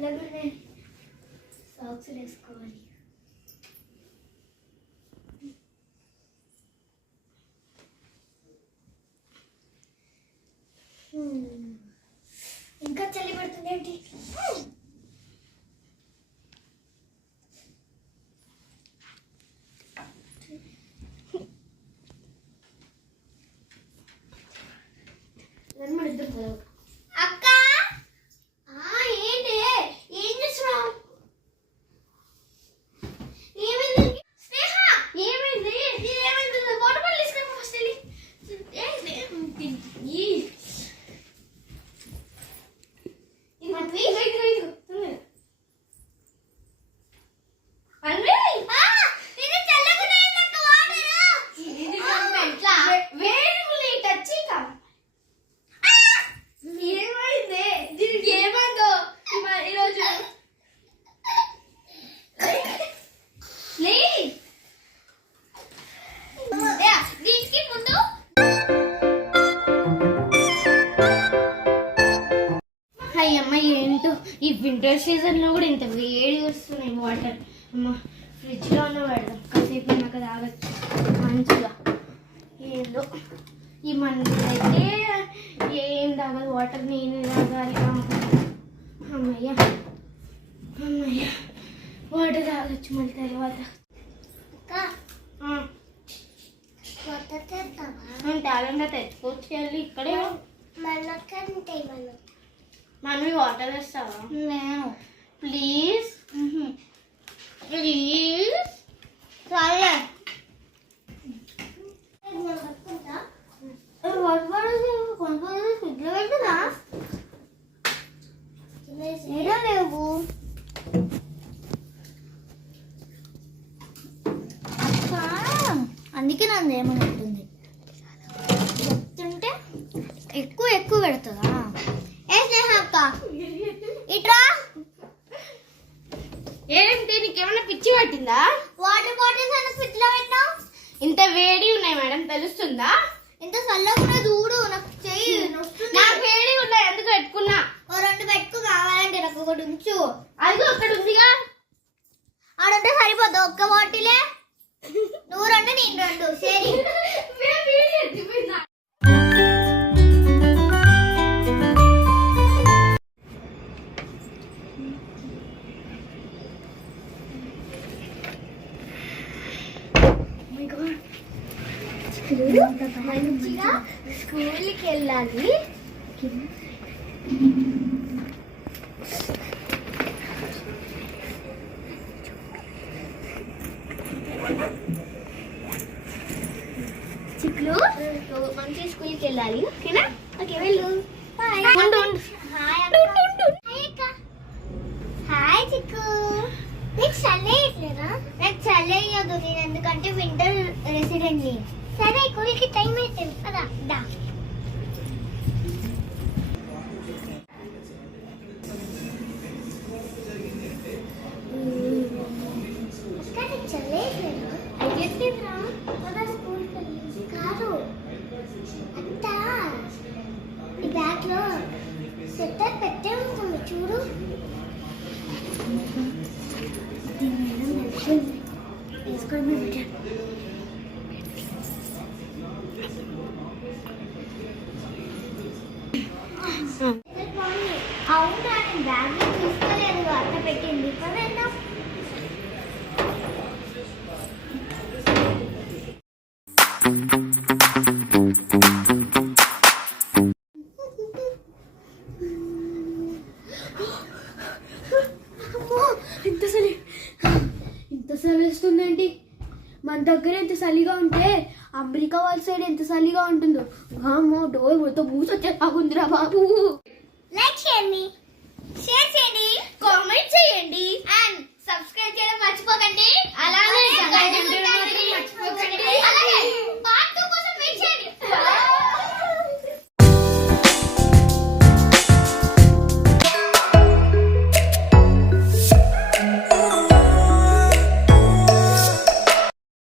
ఎట్లాగనే socks వేసుకోవాలి. ఇంకా చలి పడుతుంది ఏంటి? నన్ను ఇద్దరు వింటర్ సీజన్లో కూడా ఇంత వేడి వస్తున్నాయి వాటర్ అమ్మ ఫ్రిడ్జ్లో ఉన్న పెడదాం. కాసేపు నాకు తాగొచ్చు. మంచిగా. ఏందో. ఈ అయితే ఏం తాగదు. వాటర్ నేను తాగాలి. అమ్మయ్య. అమ్మయ్య. వాటర్ తాగొచ్చు మళ్ళీ తర్వాత. టాలెంట్ తెచ్చుకోవచ్చు వెళ్ళి ఇక్కడే మనకంటే మనం మనం వాటర్ వేస్తావా? నేను. ప్లీజ్ ప్లీజ్ సరే. లేవు. అందుకే నన్ను ఏమని ఉంటుంది చెప్తుంటే ఎక్కువ ఎక్కువ పెడుతుందా ఏ స్నేహ అక్క ఇట్రా ఏంటి నీకేమైనా పిచ్చి పట్టిందా? వాటర్ బాటిల్స్ అన్న ఫ్రిడ్జ్లో పెట్టినావు ఇంత వేడి ఉన్నాయి మేడం తెలుస్తుందా? ఇంత చల్లగా దూడు నాకు చెయ్యి నొస్తుంది. నాకు వేడి ఉన్నాయి ఎందుకు పెట్టుకున్నా? ఓ రెండు పెట్టుకు కావాలంటే నాకు ఒకటి ఉంచు. అదిగో అక్కడ ఉందిగా. ఆడుంటే సరిపోద్దు ఒక్క బాటిలే. నువ్వు రెండు నేను రెండు. సరే. మేము మంచిగా స్కూల్కి వెళ్ళాలి. చిక్కులు మంచి స్కూల్కి వెళ్ళాలి. ఓకేనా? ఓకే వెళ్ళు. బాయ్ ఉండు, ఉండు. సరే స్కూల్కి టైం అయితే కదా దా సెట్టర్ పెట్టే ఉంటుంది చూడు వేసుకోవడమే ఏంటి మన దగ్గర ఎంత చలిగా ఉంటే అమెరికా వాళ్ళ సైడ్ ఎంత చలిగా ఉంటుందో. అమ్మో డోర్ మొత్తం మూసొచ్చేలాగుందిరా బాబు. లైక్ చేయండి షేర్ చేయండి కామెంట్ చేయండి